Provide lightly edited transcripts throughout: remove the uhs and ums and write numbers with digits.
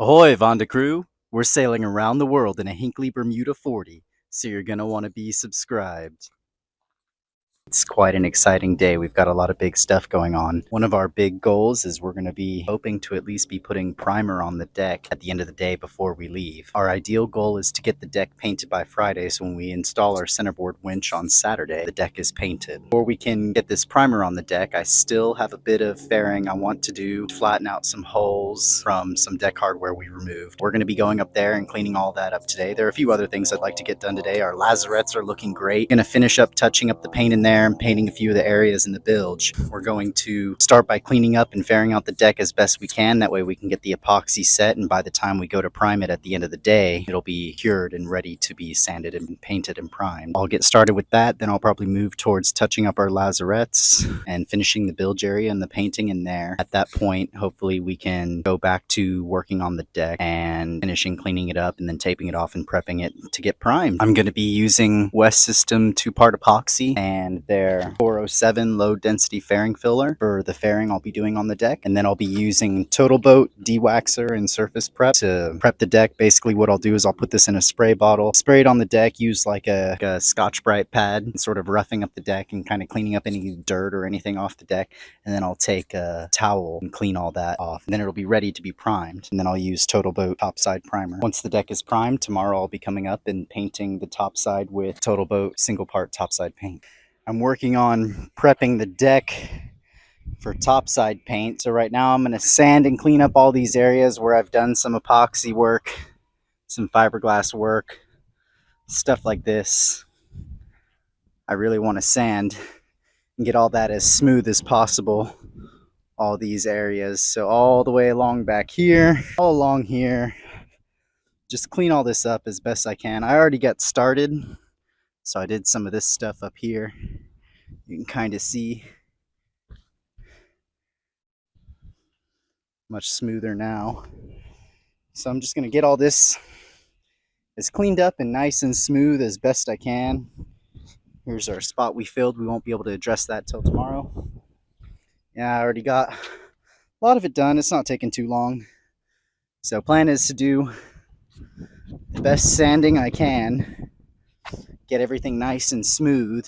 Ahoy, Vanda crew! We're sailing around the world in a Hinckley Bermuda 40, so you're gonna want to be subscribed. It's quite an exciting day. We've got a lot of big stuff going on. One of our big goals is we're going to be hoping to at least be putting primer on the deck at the end of the day before we leave. Our ideal goal is to get the deck painted by Friday, so when we install our centerboard winch on Saturday, the deck is painted. Before we can get this primer on the deck, I still have a bit of fairing I want to do, flatten out some holes from some deck hardware we removed. We're going to be going up there and cleaning all that up today. There are a few other things I'd like to get done today. Our lazarettes are looking great. Going to finish up touching up the paint in there and painting a few of the areas in the bilge. We're going to start by cleaning up and fairing out the deck as best we can. That way we can get the epoxy set, and by the time we go to prime it at the end of the day, it'll be cured and ready to be sanded and painted and primed. I'll get started with that, then I'll probably move towards touching up our lazarettes and finishing the bilge area and the painting in there. At that point, hopefully we can go back to working on the deck and finishing cleaning it up and then taping it off and prepping it to get primed. I'm going to be using West System 2-part epoxy and their 407 low density fairing filler for the fairing I'll be doing on the deck, and then I'll be using Total Boat dewaxer and surface prep to prep the deck. Basically what I'll do is I'll put this in a spray bottle, spray it on the deck, use like a Scotch-Brite pad, sort of roughing up the deck and kind of cleaning up any dirt or anything off the deck, and then I'll take a towel and clean all that off, and then it'll be ready to be primed, and then I'll use Total Boat topside primer. Once the deck is primed, tomorrow I'll be coming up and painting the topside with Total Boat single part topside paint. I'm working on prepping the deck for topside paint. So right now I'm going to sand and clean up all these areas where I've done some epoxy work, some fiberglass work, stuff like this. I really want to sand and get all that as smooth as possible, all these areas. So all the way along back here, all along here, just clean all this up as best I can. I already got started, so I did some of this stuff up here. You can kind of see much smoother now. So I'm just going to get all this as cleaned up and nice and smooth as best I can. Here's our spot we filled. We won't be able to address that till tomorrow. Yeah, I already got a lot of it done. It's not taking too long. So plan is to do the best sanding I can, get everything nice and smooth,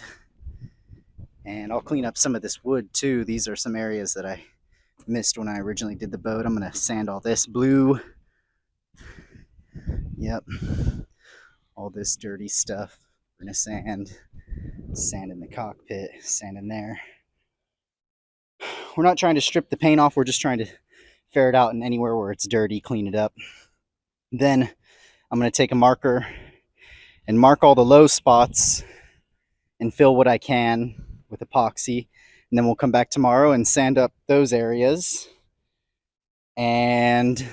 and I'll clean up some of this wood too. These are some areas that I missed when I originally did the boat. I'm going to sand all this blue. Yep, all this dirty stuff we're going to sand in the cockpit, sand in there. We're not trying to strip the paint off, we're just trying to fair it out, and anywhere where it's dirty, clean it up. Then I'm going to take a marker and mark all the low spots and fill what I can with epoxy, and then we'll come back tomorrow and sand up those areas and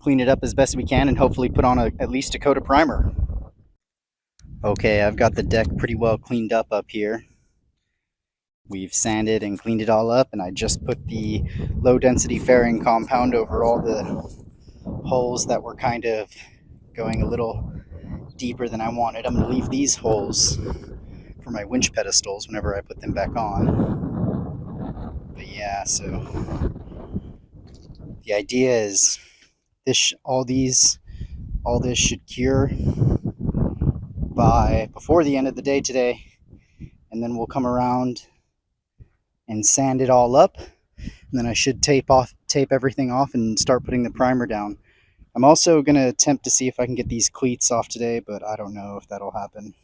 clean it up as best we can, and hopefully put on at least a coat of primer. Okay, I've got the deck pretty well cleaned up here. We've sanded and cleaned it all up, and I just put the low density fairing compound over all the holes that were kind of going a little deeper than I wanted. I'm going to leave these holes for my winch pedestals whenever I put them back on. But yeah, so the idea is all this should cure before the end of the day today, and then we'll come around and sand it all up, and then I should tape everything off and start putting the primer down. I'm also going to attempt to see if I can get these cleats off today, but I don't know if that'll happen.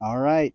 All right.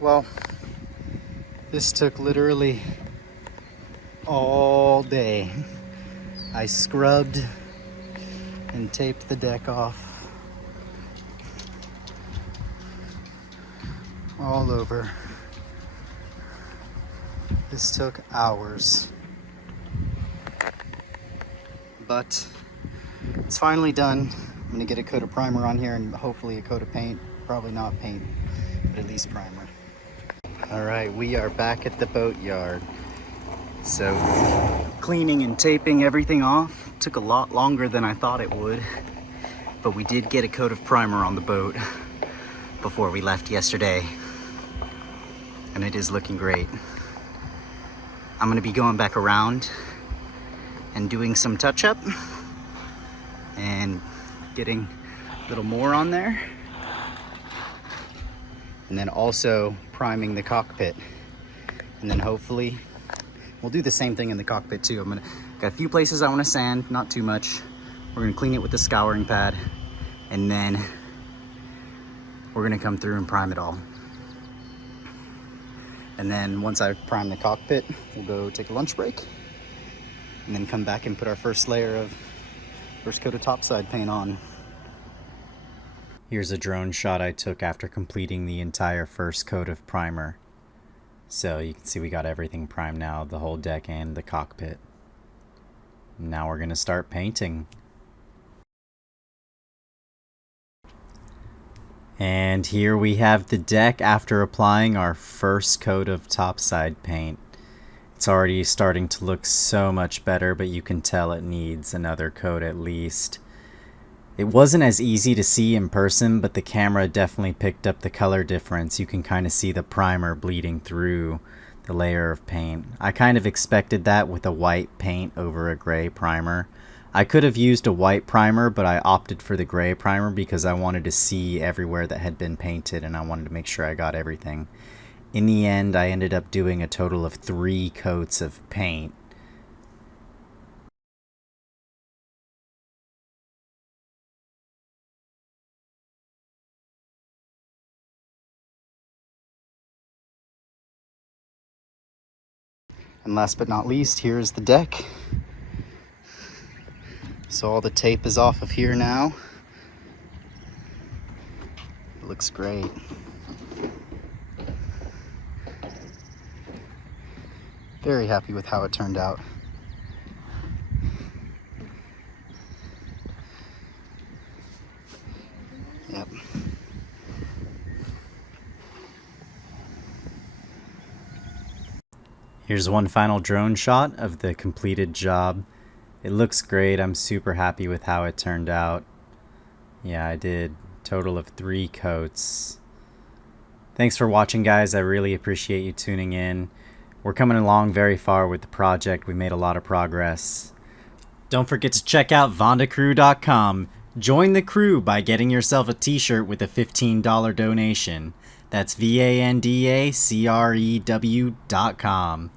Well, this took literally all day. I scrubbed and taped the deck off. all over. This took hours, but it's finally done. I'm gonna get a coat of primer on here and hopefully a coat of paint. Probably not paint, but at least primer. All right, we are back at the boatyard. So cleaning and taping everything off took a lot longer than I thought it would, but we did get a coat of primer on the boat before we left yesterday, and it is looking great. I'm gonna be going back around and doing some touch-up and getting a little more on there, and then also priming the cockpit, and then hopefully we'll do the same thing in the cockpit too. Got a few places I want to sand, not too much. We're gonna clean it with the scouring pad, and then we're gonna come through and prime it all. And then once I prime the cockpit, we'll go take a lunch break and then come back and put our first coat of topside paint on. Here's a drone shot I took after completing the entire first coat of primer. So you can see we got everything primed now, the whole deck and the cockpit. Now we're gonna start painting. And here we have the deck after applying our first coat of topside paint. It's already starting to look so much better, but you can tell it needs another coat at least. It wasn't as easy to see in person, but the camera definitely picked up the color difference. You can kind of see the primer bleeding through the layer of paint. I kind of expected that with a white paint over a gray primer. I could have used a white primer, but I opted for the gray primer because I wanted to see everywhere that had been painted and I wanted to make sure I got everything. In the end, I ended up doing a total of 3 coats of paint. And last but not least, here's the deck. So all the tape is off of here now. It looks great. Very happy with how it turned out. Yep. Here's one final drone shot of the completed job. It looks great. I'm super happy with how it turned out. Yeah, I did a total of 3 coats. Thanks for watching, guys. I really appreciate you tuning in. We're coming along very far with the project. We made a lot of progress. Don't forget to check out vandacrew.com. Join the crew by getting yourself a t-shirt with a $15 donation. That's VANDACREW.com.